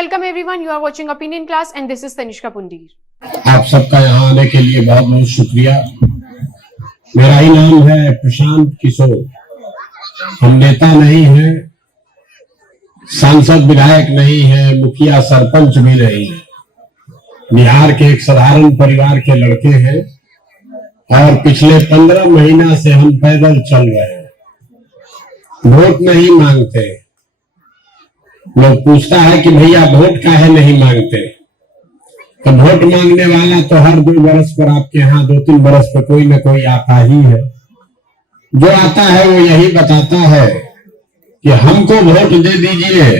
welcome everyone. You are watching Opinion Class and this is Tanishka Pundir. आप सबका यहाँ आने के लिए बहुत बहुत शुक्रिया। मेरा ही नाम है प्रशांत किशोर। हम नेता नहीं हैं, सांसद विधायक नहीं है, मुखिया सरपंच भी नहीं है। बिहार के एक साधारण परिवार के लड़के हैं और पिछले 15 महीना से हम पैदल चल रहे हैं। वोट नहीं मांगते। लोग पूछता है कि भैया वोट काहे नहीं मांगते, तो वोट मांगने वाला तो हर 2 बरस पर आपके यहाँ 2-3 बरस पर कोई न कोई आता ही है। जो आता है वो यही बताता है कि हमको वोट दे दीजिए,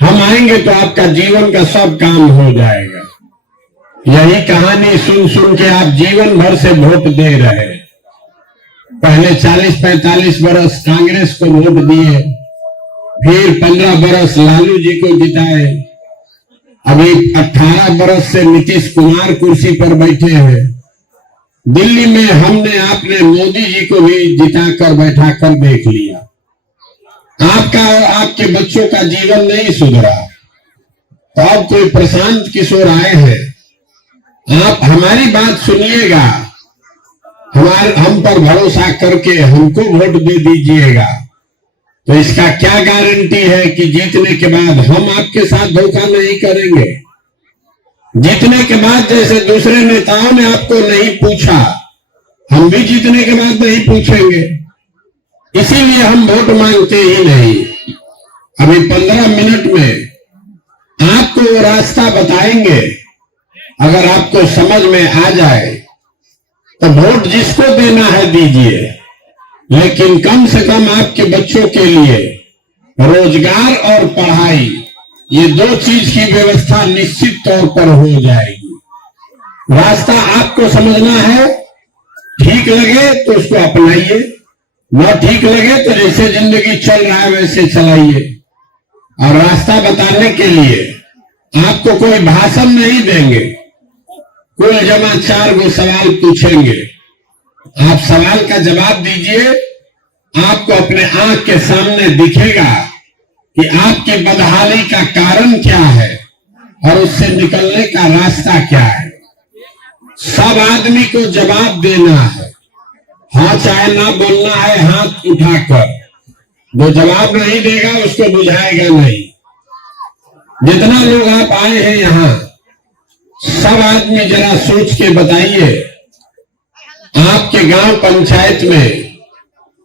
हम आएंगे तो आपका जीवन का सब काम हो जाएगा। यही कहानी सुन सुन के आप जीवन भर से वोट दे रहे हैं। पहले 40-45 बरस कांग्रेस को वोट दिए, फिर 15 बरस लालू जी को जिताए, अभी 18 बरस से नीतीश कुमार कुर्सी पर बैठे हैं। दिल्ली में हमने आपने मोदी जी को भी जिताकर बैठा कर देख लिया। आपका और आपके बच्चों का जीवन नहीं सुधरा, तो अब कोई प्रशांत किशोर आए हैं। आप हमारी बात सुनिएगा, हम पर भरोसा करके हमको वोट दे दीजिएगा। तो इसका क्या गारंटी है कि जीतने के बाद हम आपके साथ धोखा नहीं करेंगे। जीतने के बाद जैसे दूसरे नेताओं ने आपको नहीं पूछा, हम भी जीतने के बाद नहीं पूछेंगे। इसीलिए हम वोट मांगते ही नहीं। अभी 15 मिनट में आपको वो रास्ता बताएंगे। अगर आपको समझ में आ जाए तो वोट जिसको देना है दीजिए, लेकिन कम से कम आपके बच्चों के लिए रोजगार और पढ़ाई, ये 2 चीज की व्यवस्था निश्चित तौर पर हो जाएगी। रास्ता आपको समझना है, ठीक लगे तो उसको अपनाइए, न ठीक लगे तो जैसे जिंदगी चल रहा है वैसे चलाइए। और रास्ता बताने के लिए आपको कोई भाषण नहीं देंगे, कुल जमा 4 गो सवाल पूछेंगे। आप सवाल का जवाब दीजिए, आपको अपने आंख के सामने दिखेगा कि आपकी बदहाली का कारण क्या है और उससे निकलने का रास्ता क्या है। सब आदमी को जवाब देना है, हाँ चाहे ना बोलना है हाथ उठाकर। जो जवाब नहीं देगा उसको बुझाएगा नहीं। जितना लोग आप आए हैं यहाँ, सब आदमी जरा सोच के बताइए, आपके गांव पंचायत में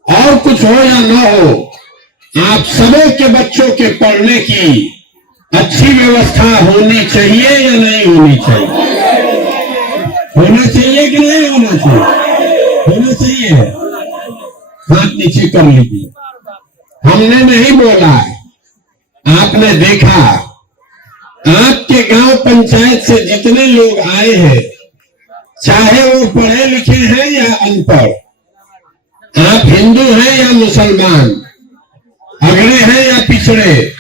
और कुछ हो या न हो, आप सबों के बच्चों के पढ़ने की अच्छी व्यवस्था होनी चाहिए या नहीं होनी चाहिए? होना चाहिए कि नहीं होना चाहिए? होना चाहिए। हाथ नीचे कर लीजिए। हमने नहीं बोला है, आपने देखा। आपके गांव पंचायत से जितने लोग आए हैं, चाहे वो पढ़े लिखे हैं या अनपढ़, आप हिंदू हैं या मुसलमान, अगड़े हैं या पिछड़े,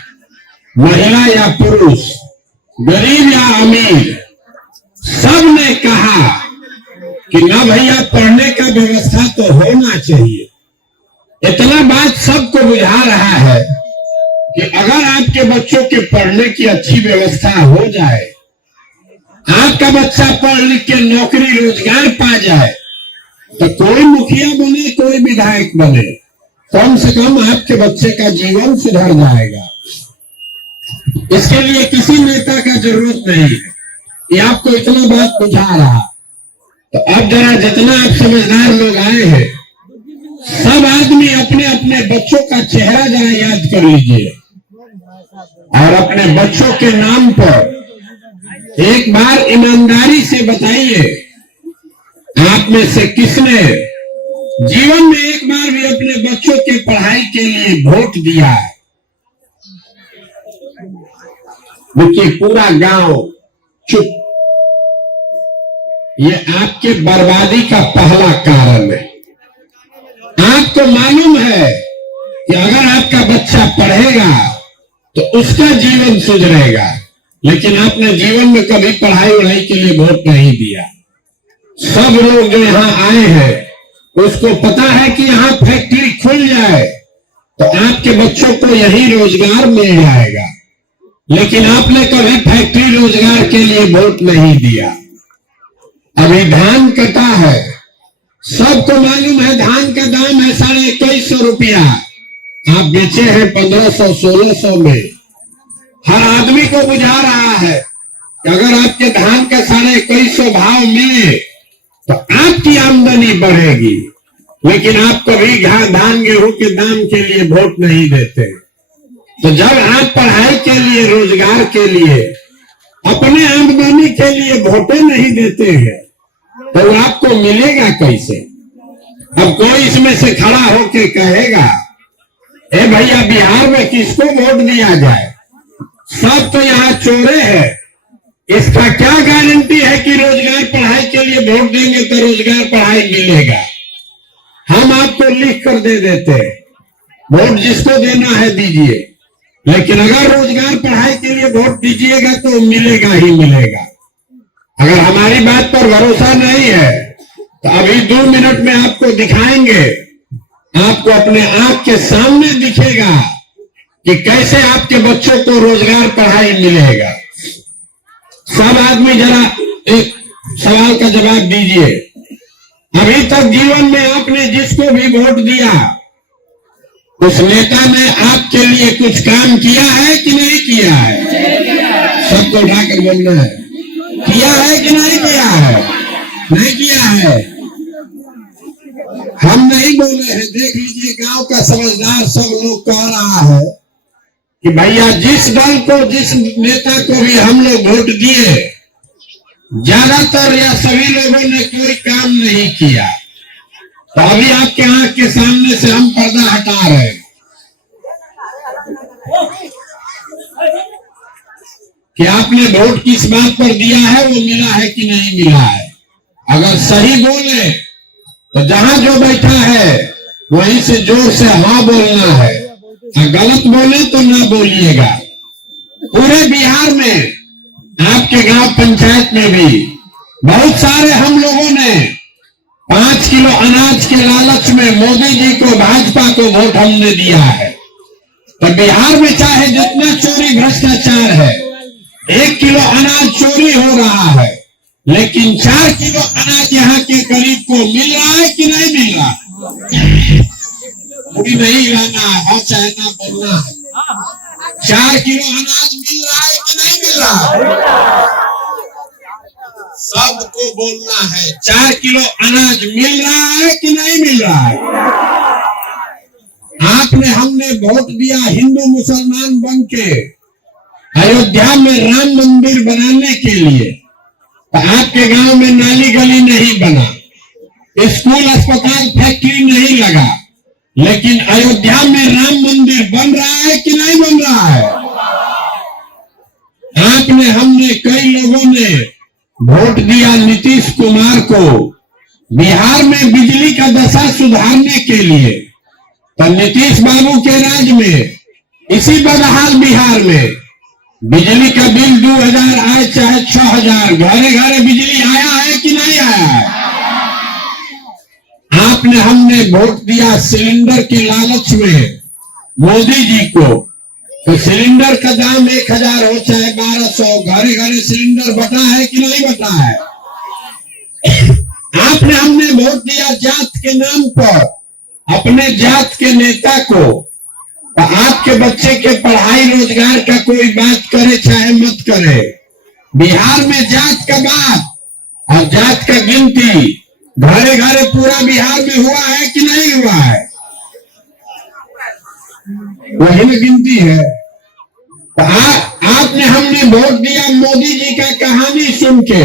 महिला या पुरुष, गरीब या अमीर, सब ने कहा कि ना भैया पढ़ने का व्यवस्था तो होना चाहिए। इतना बात सबको बुझा रहा है कि अगर आपके बच्चों के पढ़ने की अच्छी व्यवस्था हो जाए, आपका बच्चा पढ़ लिख के नौकरी रोजगार पा जाए, तो कोई मुखिया बने कोई विधायक बने, कम से कम आपके बच्चे का जीवन सुधर जाएगा। इसके लिए किसी नेता का जरूरत नहीं है। ये आपको इतना बात बुझा रहा। तो अब जरा जितना आप समझदार लोग आए हैं, सब आदमी अपने अपने बच्चों का चेहरा जरा याद कर लीजिए और अपने बच्चों के नाम पर एक बार ईमानदारी से बताइए, आप में से किसने जीवन में एक बार भी अपने बच्चों के पढ़ाई के लिए वोट दिया है? देखिए पूरा गांव चुप। ये आपके बर्बादी का पहला कारण है। आपको मालूम है कि अगर आपका बच्चा पढ़ेगा तो उसका जीवन सुधरेगा, लेकिन आपने जीवन में कभी पढ़ाई वढ़ाई के लिए वोट नहीं दिया। सब लोग जो यहाँ आए हैं उसको पता है कि यहाँ फैक्ट्री खुल जाए तो आपके बच्चों को यही रोजगार मिल जाएगा। लेकिन आपने कभी फैक्ट्री रोजगार के लिए वोट नहीं दिया। अभी धान कटा है, सबको मालूम है धान का दाम है 2150 रुपया, आप बेचे हैं 1500-1600 में। हर आदमी को बुझा रहा है कि अगर आपके धान का 2150 भाव मिले तो आपकी आमदनी बढ़ेगी, लेकिन आप कभी धान गेहूं के दाम के लिए वोट नहीं देते। तो जब आप पढ़ाई के लिए, रोजगार के लिए, अपने आमदनी के लिए वोटें नहीं देते हैं तो आपको मिलेगा कैसे? अब कोई इसमें से खड़ा होके कहेगा ए भैया बिहार में किसको वोट दिया जाए, सब तो यहाँ चोरे हैं, इसका क्या गारंटी है कि रोजगार पढ़ाई के लिए वोट देंगे तो रोजगार पढ़ाई मिलेगा? हम आपको लिख कर दे देते हैं, वोट जिसको देना है दीजिए, लेकिन अगर रोजगार पढ़ाई के लिए वोट दीजिएगा तो मिलेगा ही मिलेगा। अगर हमारी बात पर भरोसा नहीं है तो अभी 2 मिनट में आपको दिखाएंगे, आपको अपने आंख के सामने दिखेगा कि कैसे आपके बच्चों को रोजगार पढ़ाई मिलेगा। सब आदमी जरा एक सवाल का जवाब दीजिए, अभी तक जीवन में आपने जिसको भी वोट दिया उस नेता ने आपके लिए कुछ काम किया है कि नहीं किया है? सबको उठाकर बोलना है, किया है कि नहीं किया है? नहीं किया है। हम नहीं बोले हैं, देख लीजिए गांव का समझदार सब लोग कह रहा है कि भैया जिस दल को, जिस नेता को भी हम लोग वोट दिए, ज्यादातर या सभी लोगों ने कोई काम नहीं किया। तो अभी आपके आंख के सामने से हम पर्दा हटा रहे हैं कि आपने वोट किस बात पर दिया है, वो मिला है कि नहीं मिला है। अगर सही बोले तो जहां जो बैठा है वहीं से जोर से हाँ बोलना है, और गलत बोले तो ना बोलिएगा। पूरे बिहार में, आपके गांव पंचायत में भी बहुत सारे हम लोगों ने 5 किलो अनाज के लालच में मोदी जी को, भाजपा को वोट हमने दिया है। तो बिहार में चाहे जितना चोरी भ्रष्टाचार है, 1 किलो अनाज चोरी हो रहा है, लेकिन 4 किलो अनाज यहाँ के गरीब को मिल रहा है कि नहीं मिल रहा? पूरी नहीं रहना है, हाँ चाहे ना बोलना है। 4 किलो अनाज मिल रहा है कि नहीं मिल रहा? सबको बोलना है, 4 किलो अनाज मिल रहा है कि नहीं मिल रहा है? आपने, हमने वोट दिया हिंदू मुसलमान बन के अयोध्या में राम मंदिर बनाने के लिए, तो आपके गांव में नाली गली नहीं बना, स्कूल अस्पताल फैक्ट्री नहीं लगा, लेकिन अयोध्या में राम मंदिर बन रहा है कि नहीं बन रहा है? आपने, हमने, कई लोगों ने वोट दिया नीतीश कुमार को बिहार में बिजली का दशा सुधारने के लिए। तो नीतीश बाबू के राज में इसी बदहाल बिहार में बिजली का बिल 2000 आए चाहे 6000, घरे घरे बिजली आया है कि नहीं आया है? आपने, हमने वोट दिया सिलेंडर के लालच में मोदी जी को, तो सिलेंडर का दाम 1000 हो चाहे 1200, घरे घरे सिलेंडर बटा है कि नहीं बटा है? आपने, हमने वोट दिया जात के नाम पर अपने जात के नेता को, तो आपके बच्चे के पढ़ाई रोजगार का कोई बात करे चाहे मत करे, बिहार में जात का बात और जात का गिनती घरे घरे पूरा बिहार में हुआ है कि नहीं हुआ है? वही में गिनती है। तो आपने, हमने वोट दिया मोदी जी का कहानी सुन के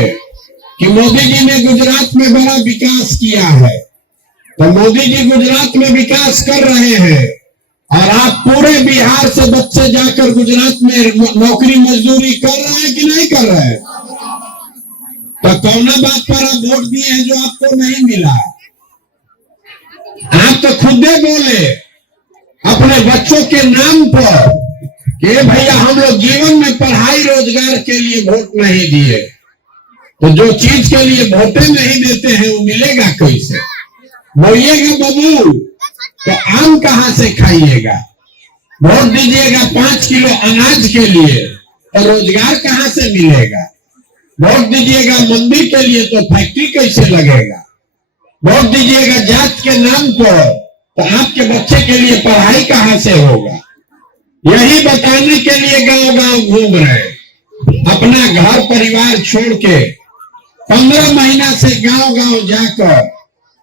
कि मोदी जी ने गुजरात में बड़ा विकास किया है। तो मोदी जी गुजरात में विकास कर रहे हैं और आप पूरे बिहार से बच्चे जाकर गुजरात में नौकरी मजदूरी कर रहे हैं कि नहीं कर रहे हैं? तो कौन बात पर आप वोट दिए हैं जो आपको नहीं मिला? आप तो खुद बोले अपने बच्चों के नाम पर कि भैया हम लोग जीवन में पढ़ाई रोजगार के लिए वोट नहीं दिए। तो जो चीज के लिए वोटें नहीं देते हैं वो मिलेगा कैसे? बोलिएगा बबू तो आम कहां से खाइएगा? वोट दीजिएगा 5 किलो अनाज के लिए, तो रोजगार कहां से मिलेगा? वोट दीजिएगा मंदिर के लिए तो फैक्ट्री कैसे लगेगा? वोट दीजिएगा जात के नाम पर तो आपके बच्चे के लिए पढ़ाई कहां से होगा? यही बताने के लिए गांव गांव घूम रहे हैं, अपना घर परिवार छोड़ के 15 महीना से गांव गांव जाकर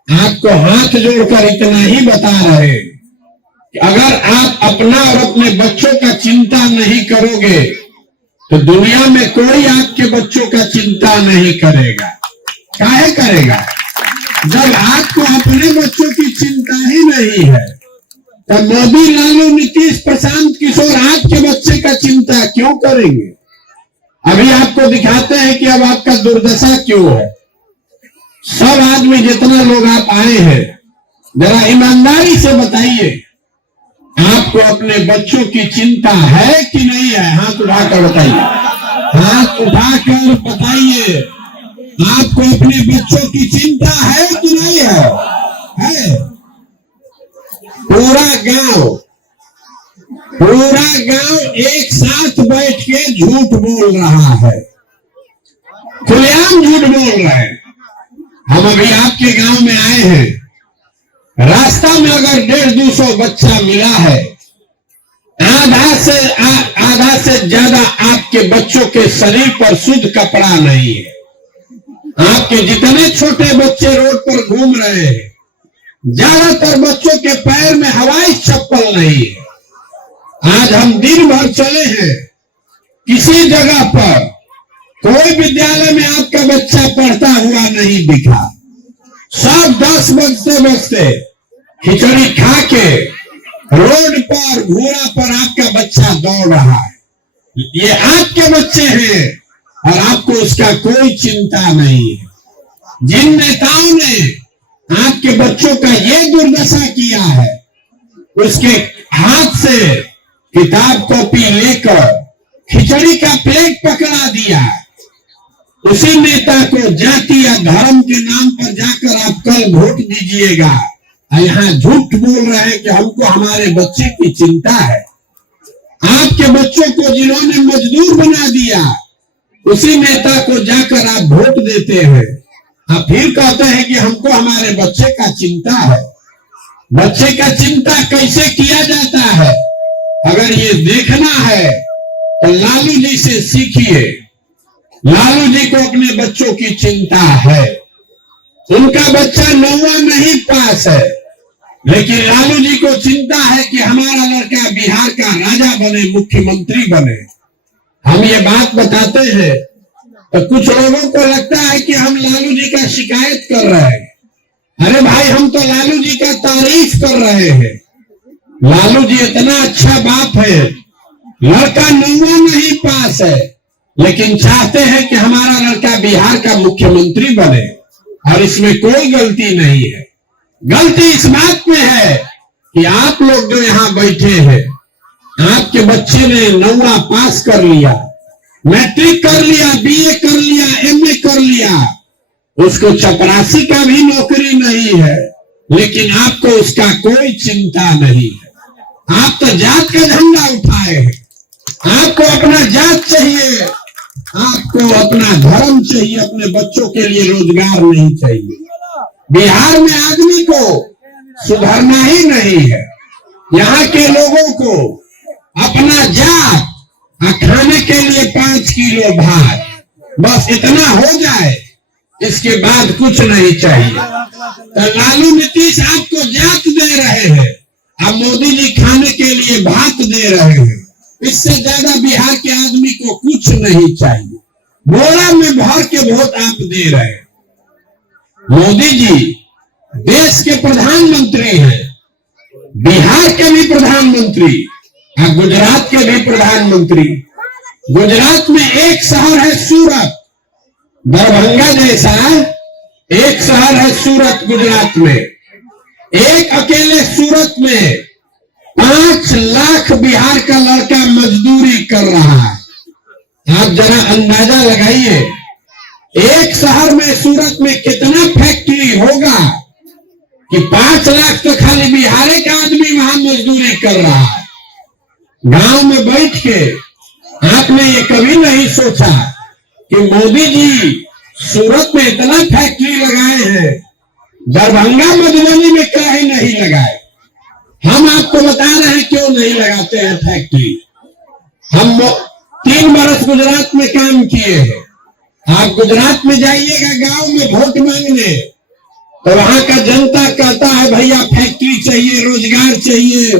आपको हाथ जोड़कर इतना ही बता रहे हैं कि अगर आप अपना और अपने बच्चों का चिंता नहीं करोगे तो दुनिया में कोई आपके बच्चों का चिंता नहीं करेगा। काहे करेगा? जब आपको अपने बच्चों की चिंता ही नहीं है तो मोदी, लालू, नीतीश, प्रशांत किशोर आपके बच्चे का चिंता क्यों करेंगे? अभी आपको दिखाते हैं कि अब आपका दुर्दशा क्यों है। सब आदमी जितना लोग आप आए हैं, जरा ईमानदारी से बताइए, आपको अपने बच्चों की चिंता है कि नहीं है? हाथ उठाकर बताइए, हाथ उठाकर बताइए, आपको अपने बच्चों की चिंता है कि नहीं है? है। पूरा गांव एक साथ बैठ के झूठ बोल रहा है, खुलेआम झूठ बोल रहे हैं। हम अभी आपके गांव में आए हैं, रास्ता में अगर 150-200 बच्चा मिला है, आधा से ज्यादा आपके बच्चों के शरीर पर शुद्ध कपड़ा नहीं है। आपके जितने छोटे बच्चे रोड पर घूम रहे हैं, ज्यादातर बच्चों के पैर में हवाई चप्पल नहीं है। आज हम दिन भर चले हैं, किसी जगह पर कोई विद्यालय में आपका बच्चा पढ़ता हुआ नहीं दिखा। सब 10 बजते खिचड़ी खा के रोड पर, घोड़ा पर आपका बच्चा दौड़ रहा है। ये आपके बच्चे हैं और आपको उसका कोई चिंता नहीं है। जिन नेताओं ने आपके बच्चों का ये दुर्दशा किया है, उसके हाथ से किताब कॉपी लेकर खिचड़ी का प्लेट पकड़ा दिया। उसी नेता को जाति या धर्म के नाम पर जाकर आप कल वोट दीजिएगा, यहाँ झूठ बोल रहे हैं कि हमको हमारे बच्चे की चिंता है। आपके बच्चों को जिन्होंने मजदूर बना दिया, उसी नेता को जाकर आप वोट देते हैं। आप फिर कहते हैं कि हमको हमारे बच्चे का चिंता है। बच्चे का चिंता कैसे किया जाता है? अगर ये देखना है तो लालू जी से सीखिए। लालू जी को अपने बच्चों की चिंता है। उनका बच्चा 9वां नहीं पास है, लेकिन लालू जी को चिंता है कि हमारा लड़का बिहार का राजा बने, मुख्यमंत्री बने। हम ये बात बताते हैं तो कुछ लोगों को लगता है कि हम लालू जी का शिकायत कर रहे हैं। अरे भाई, हम तो लालू जी का तारीफ कर रहे हैं। लालू जी इतना अच्छा बाप है, लड़का 9वां नहीं पास है, लेकिन चाहते हैं कि हमारा लड़का बिहार का मुख्यमंत्री बने, और इसमें कोई गलती नहीं है। गलती इस बात में है कि आप लोग जो यहाँ बैठे हैं, आपके बच्चे ने 9वां पास कर लिया, मैट्रिक कर लिया, बीए कर लिया, एमए कर लिया, उसको चपरासी का भी नौकरी नहीं है, लेकिन आपको उसका कोई चिंता नहीं है। आप तो जात का झंडा उठाए हैं। आपको अपना जात चाहिए, आपको अपना धर्म चाहिए, अपने बच्चों के लिए रोजगार नहीं चाहिए। बिहार में आदमी को सुधरना ही नहीं है। यहाँ के लोगों को अपना जात खाने के लिए 5 किलो भात, बस इतना हो जाए, इसके बाद कुछ नहीं चाहिए। तो लालू नीतीश आपको जात दे रहे हैं, अब मोदी जी खाने के लिए भात दे रहे हैं। इससे ज्यादा बिहार के आदमी को कुछ नहीं चाहिए। बोरा में भर के वोट आप दे रहे हैं। मोदी जी देश के प्रधानमंत्री हैं, बिहार के भी प्रधानमंत्री और गुजरात के भी प्रधानमंत्री। गुजरात में एक शहर है सूरत, दरभंगा जैसा एक शहर है सूरत गुजरात में। एक अकेले सूरत में 5 लाख बिहार का लड़का मजदूरी कर रहा है। आप जरा अंदाजा लगाइए, एक शहर में सूरत में कितना फैक्ट्री होगा कि 5 लाख तो खाली बिहार का आदमी वहां मजदूरी कर रहा है। गांव में बैठ के आपने ये कभी नहीं सोचा कि मोदी जी सूरत में इतना फैक्ट्री लगाए हैं, दरभंगा मधुबनी में काहे नहीं लगाए। हम आपको बता रहे हैं क्यों नहीं लगाते हैं फैक्ट्री। हम 3 बरस गुजरात में काम किए हैं। आप गुजरात में जाइएगा गांव में वोट मांगने, तो वहां का जनता कहता है भैया फैक्ट्री चाहिए, रोजगार चाहिए,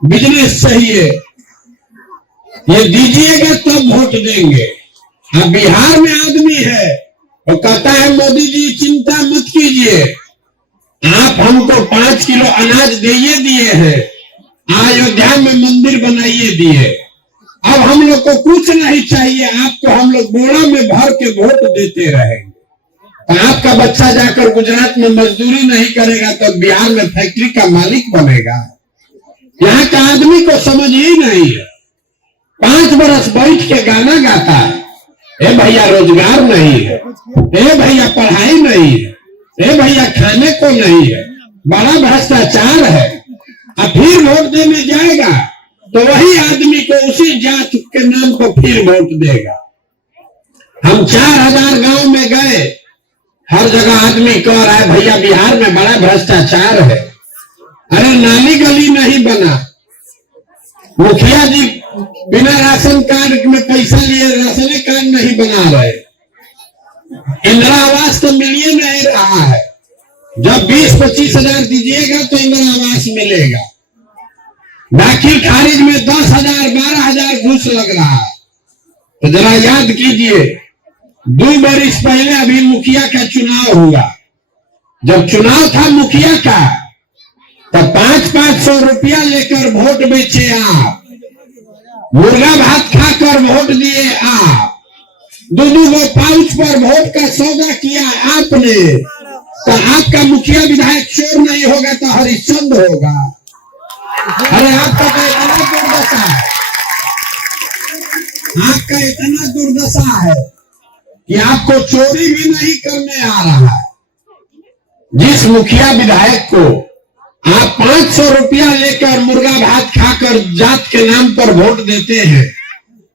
बिजनेस चाहिए, ये दीजिएगा तब वोट देंगे। अब बिहार में आदमी है वो कहता है मोदी जी चिंता मत कीजिए, आप हमको 5 किलो अनाज दिए हैं, अयोध्या में मंदिर बनाइए दिए, अब हम लोग को कुछ नहीं चाहिए, आपको हम लोग बोरा में भर के वोट देते रहेंगे। तो आपका बच्चा जाकर गुजरात में मजदूरी नहीं करेगा तो बिहार में फैक्ट्री का मालिक बनेगा। यहाँ का आदमी को समझ ही नहीं है। 5 बरस बैठ के गाना गाता है, ए भैया रोजगार नहीं है, ए भैया पढ़ाई नहीं है, ए भैया खाने को नहीं है, बड़ा भ्रष्टाचार है। अब फिर वोट देने जाएगा तो वही आदमी को उसी जात के नाम को फिर वोट देगा। हम 4000 गांव में गए, हर जगह आदमी कह रहा है भैया बिहार में बड़ा भ्रष्टाचार है। अरे नाली गली नहीं बना, मुखिया जी बिना राशन कार्ड में पैसा लिए राशन कार्ड नहीं बना रहे, इंदिरा आवास तो मिल ही नहीं रहा है। जब 20-25 हजार दीजिएगा तो इंदिरा आवास मिलेगा, दाखिल खारिज में 10,000 12,000 घूस लग रहा है। तो जरा याद कीजिए, 2 बरस पहले अभी मुखिया का चुनाव हुआ, जब चुनाव था मुखिया का तब 500-500 रुपया लेकर वोट बेचे आप, मुर्गा भात खाकर वोट दिए आप, 2-2 गो पाउच पर वोट का सौदा किया आपने। तो आपका मुखिया विधायक चोर नहीं होगा तो हरिश्चंद्र होगा। अरे आपका तो इतना दुर्दशा है, आपका इतना दुर्दशा है कि आपको चोरी भी नहीं करने आ रहा है। जिस मुखिया विधायक को आप 500 रुपया लेकर मुर्गा भात खाकर जात के नाम पर वोट देते हैं,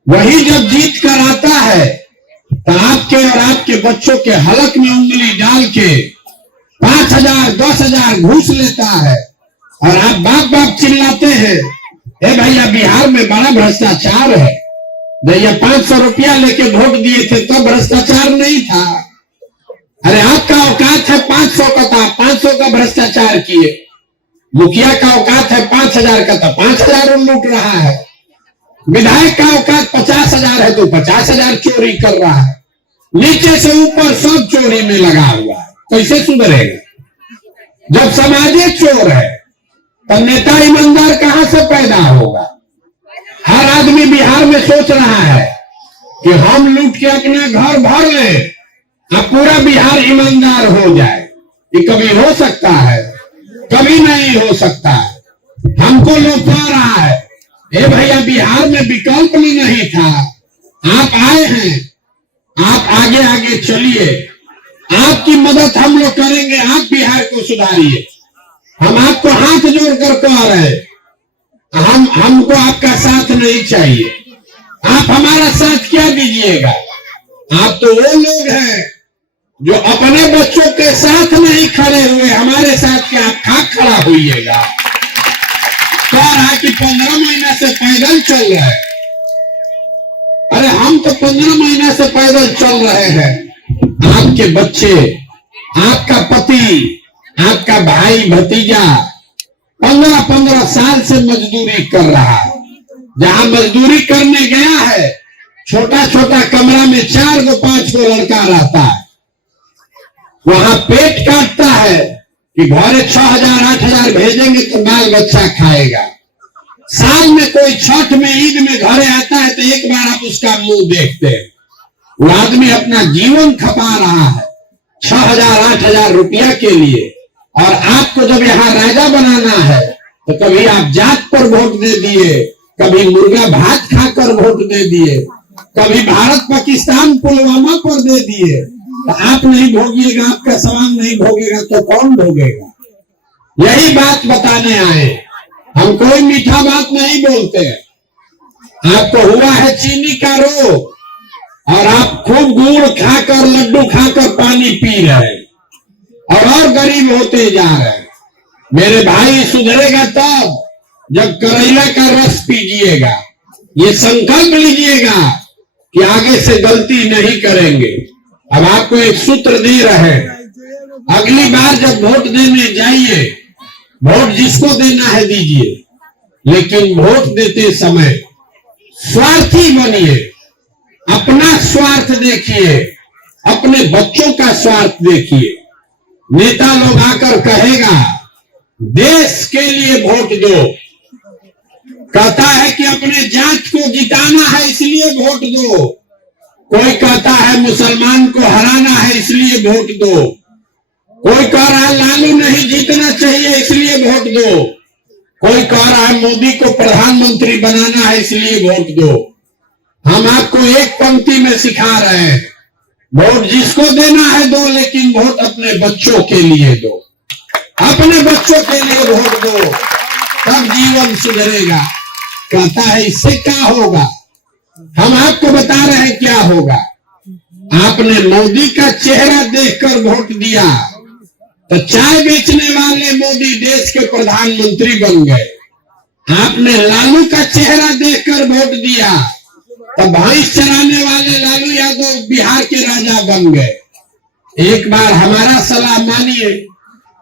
वही जब जीत कर आता है तो आपके और आपके बच्चों के हलक में उंगली डाल के 5,000 10,000 घूस लेता है और आप बाप बाप चिल्लाते हैं, ए भैया बिहार में बड़ा भ्रष्टाचार है। भैया 500 रुपया लेके वोट दिए थे तो भ्रष्टाचार नहीं था। अरे आपका औकात है 500 का, था 500 का भ्रष्टाचार किए। मुखिया का औकात है 5,000 का, था 5,000 लूट रहा है। विधायक का औकात 50,000 है तो 50,000 चोरी कर रहा है। नीचे से ऊपर सब चोरी में लगा हुआ है, कैसे सुधरेगा? जब समाज चोर है तो नेता ईमानदार कहां से पैदा होगा? हर आदमी बिहार में सोच रहा है कि हम लूट के अपना घर भर लें, अब पूरा बिहार ईमानदार हो जाए। ये कभी हो सकता है? कभी नहीं हो सकता है। हमको लोग कह रहा है, ए भैया बिहार में विकल्प भी नहीं था, आप आए हैं, आप आगे आगे चलिए, आपकी मदद हम लोग करेंगे, आप बिहार को सुधारिए। हम आपको हाथ जोड़कर कह रहे हैं, हमको आपका साथ नहीं चाहिए। आप हमारा साथ क्या दीजिएगा? आप तो वो लोग हैं जो अपने बच्चों के साथ नहीं खड़े हुए, हमारे साथ क्या आप खाक खड़ा होइएगा? कह रहा कि 15 महीना से पैदल चल रहे हैं। अरे हम तो 15 महीना से पैदल चल रहे हैं। आपके बच्चे, आपका पति, आपका भाई भतीजा 15-15 साल से मजदूरी कर रहा है। जहां मजदूरी करने गया है, छोटा छोटा कमरा में 4 गो 5 गो लड़का रहता है, वहां पेट काटता है कि घरे 6,000 8,000 भेजेंगे तो बाल बच्चा खाएगा। साल में कोई छठ में ईद में घरे आता है तो एक बार आप उसका मुंह देखते हैं। वो आदमी अपना जीवन खपा रहा है 6,000 8,000 रुपया के लिए, और आपको जब यहाँ राजा बनाना है तो कभी आप जात पर वोट दे दिए, कभी मुर्गा भात खाकर वोट दे दिए, कभी भारत पाकिस्तान पुलवामा पर दे दिए। तो आप नहीं भोगिएगा, आपका सवाल नहीं भोगेगा तो कौन भोगेगा? यही बात बताने आए। हम कोई मीठा बात नहीं बोलते हैं। आपको हुआ है चीनी का रोग और आप खूब गुड़ खाकर लड्डू खाकर पानी पी रहे हैं और गरीब होते जा रहे हैं। मेरे भाई सुधरेगा तब जब करेला का रस पीजिएगा। ये संकल्प लीजिएगा कि आगे से गलती नहीं करेंगे। अब आपको एक सूत्र दे रहे हैं, अगली बार जब वोट देने जाइए, वोट जिसको देना है दीजिए, लेकिन वोट देते समय स्वार्थी बनिए। अपना स्वार्थ देखिए, अपने बच्चों का स्वार्थ देखिए। नेता लोग आकर कहेगा देश के लिए वोट दो, कहता है कि अपने जात को जिताना है इसलिए वोट दो, कोई कहता है मुसलमान को हराना है इसलिए वोट दो, कोई कह रहा है लालू नहीं जीतना चाहिए इसलिए वोट दो, कोई कह रहा है मोदी को प्रधानमंत्री बनाना है इसलिए वोट दो। हम आपको एक पंक्ति में सिखा रहे हैं, वोट जिसको देना है दो, लेकिन वोट अपने बच्चों के लिए दो। अपने बच्चों के लिए वोट दो, तब जीवन सुधरेगा। कहता है इससे क्या होगा? हम आपको बता रहे हैं क्या होगा। आपने मोदी का चेहरा देखकर वोट दिया तो चाय बेचने वाले मोदी देश के प्रधानमंत्री बन गए। आपने लालू का चेहरा देखकर वोट दिया तो भैंस चराने वाले लालू यादव बिहार के राजा बन गए। एक बार हमारा सलाह मानिए,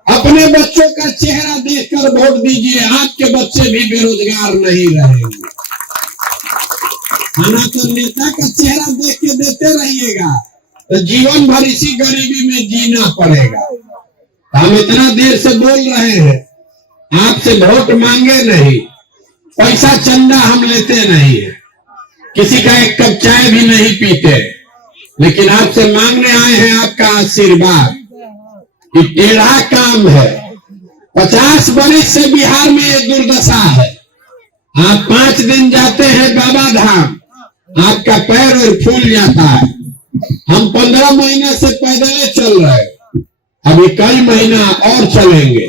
अपने बच्चों का चेहरा देखकर वोट दीजिए, आपके बच्चे भी बेरोजगार नहीं रहेंगे। खाना तो नेता का चेहरा देख के देते रहिएगा तो जीवन भर इसी गरीबी में जीना पड़ेगा। हम इतना देर से बोल रहे हैं, आपसे वोट मांगे नहीं, पैसा चंदा हम लेते नहीं है, किसी का एक कप चाय भी नहीं पीते, लेकिन आपसे मांगने आए हैं आपका आशीर्वाद। कि टेढ़ा काम है, 50 बरस से बिहार में ये दुर्दशा है। आप 5 दिन जाते हैं बाबा धाम, आपका पैर और फूल जाता है। हम 15 महीने से पैदल चल रहे हैं, अभी कई महीना और चलेंगे।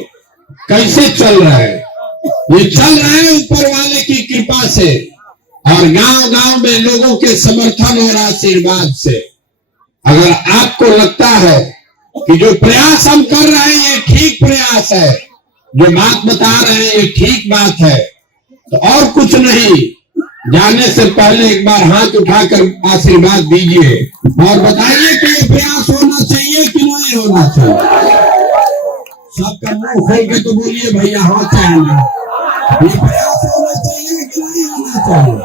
कैसे चल रहे हैं? ये चल रहे हैं ऊपर वाले की कृपा से और गांव-गांव में लोगों के समर्थन और आशीर्वाद से। अगर आपको लगता है कि जो प्रयास हम कर रहे हैं ये ठीक प्रयास है, जो बात बता रहे हैं ये ठीक बात है, तो और कुछ नहीं, जाने से पहले एक बार हाथ उठाकर आशीर्वाद दीजिए और बताइए कि ये प्रयास होना चाहिए कि नहीं होना चाहिए। सबका मुंह खोल के तो बोलिए भैया हाँ चाहिए। ये प्रयास होना चाहिए कि नहीं होना चाहिए?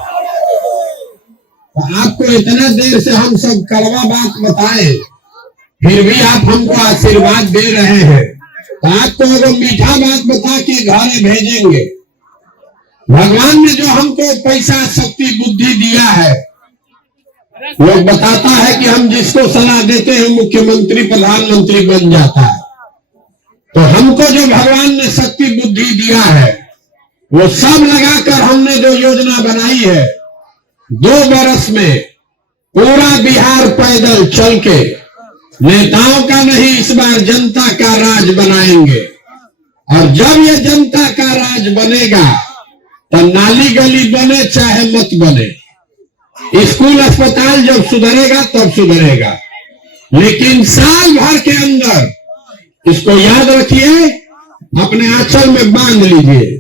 तो आपको इतना देर से हम सब कड़वा बात बताए, फिर भी आप हमको आशीर्वाद दे रहे हैं, तो आपको अगर मीठा बात बता के घरे भेजेंगे। भगवान ने जो हमको पैसा शक्ति बुद्धि दिया है, लोग बताता है कि हम जिसको सलाह देते हैं मुख्यमंत्री प्रधानमंत्री बन जाता है। तो हमको जो भगवान ने शक्ति बुद्धि दिया है वो सब लगाकर हमने जो योजना बनाई है, 2 बरस में पूरा बिहार पैदल चल के, नेताओं का नहीं इस बार जनता का राज बनाएंगे। और जब ये जनता का राज बनेगा तो नाली गली बने चाहे मत बने, स्कूल अस्पताल जब सुधरेगा तब सुधरेगा, लेकिन साल भर के अंदर, इसको याद रखिए, अपने आंचल में बांध लीजिए,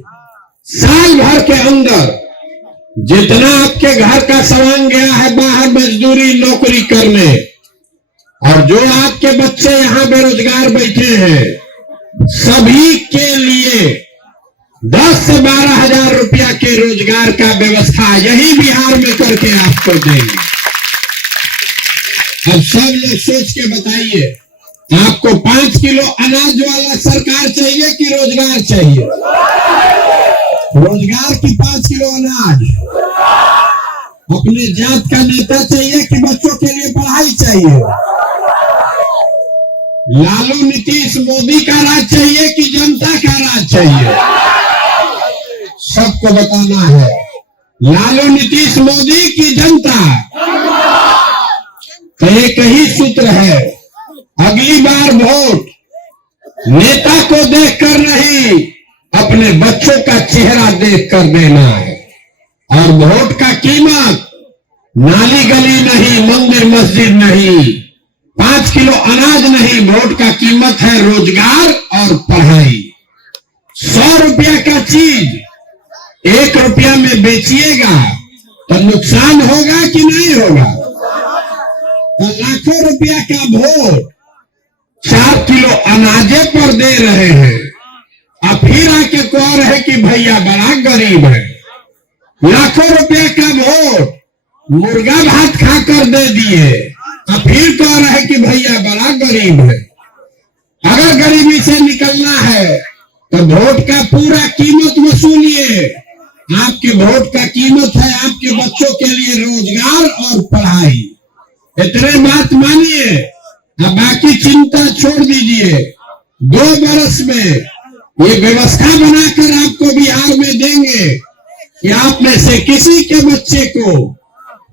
साल भर के अंदर जितना आपके घर का सामान गया है बाहर मजदूरी नौकरी करने, और जो आपके बच्चे यहाँ बेरोजगार बैठे हैं, सभी के लिए 10 से 12 हजार रुपया के रोजगार का व्यवस्था यही बिहार में करके आपको देंगे। अब सब लोग सोच के बताइए, आपको 5 किलो अनाज वाला सरकार चाहिए कि रोजगार चाहिए? रोजगार की 5 किलो अनाज। अपने जात का नेता चाहिए कि बच्चों के लिए पढ़ाई चाहिए? लालू नीतीश मोदी का राज चाहिए कि जनता का राज चाहिए? सबको बताना है, लालू नीतीश मोदी की जनता। तो एक ही सूत्र है, अगली बार वोट नेता को देखकर नहीं, अपने बच्चों का चेहरा देखकर देना है। और वोट का कीमत नाली गली नहीं, मंदिर मस्जिद नहीं, 5 किलो अनाज नहीं, वोट का कीमत है रोजगार और पढ़ाई। 100 रुपया का चीज 1 रुपया में बेचिएगा तो नुकसान होगा कि नहीं होगा? तो लाखों रुपया का वोट 4 किलो अनाजे पर दे रहे हैं, अब फिर आके कह रहे कि भैया बड़ा गरीब है। लाखों रुपए का वोट मुर्गा भात खाकर दे दिए, अब फिर कह रहे कि भैया बड़ा गरीब है। अगर गरीबी से निकलना है तो वोट का पूरा कीमत वसूलिए। आपके वोट का कीमत है आपके बच्चों के लिए रोजगार और पढ़ाई। इतने बात मानिए, अब बाकी चिंता छोड़ दीजिए। 2 बरस में ये व्यवस्था बनाकर आपको बिहार में देंगे कि आप में से किसी के बच्चे को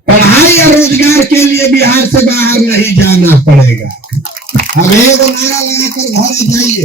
पढ़ाई और रोजगार के लिए बिहार से बाहर नहीं जाना पड़ेगा। अब एक नारा लगाकर घरे जाइए।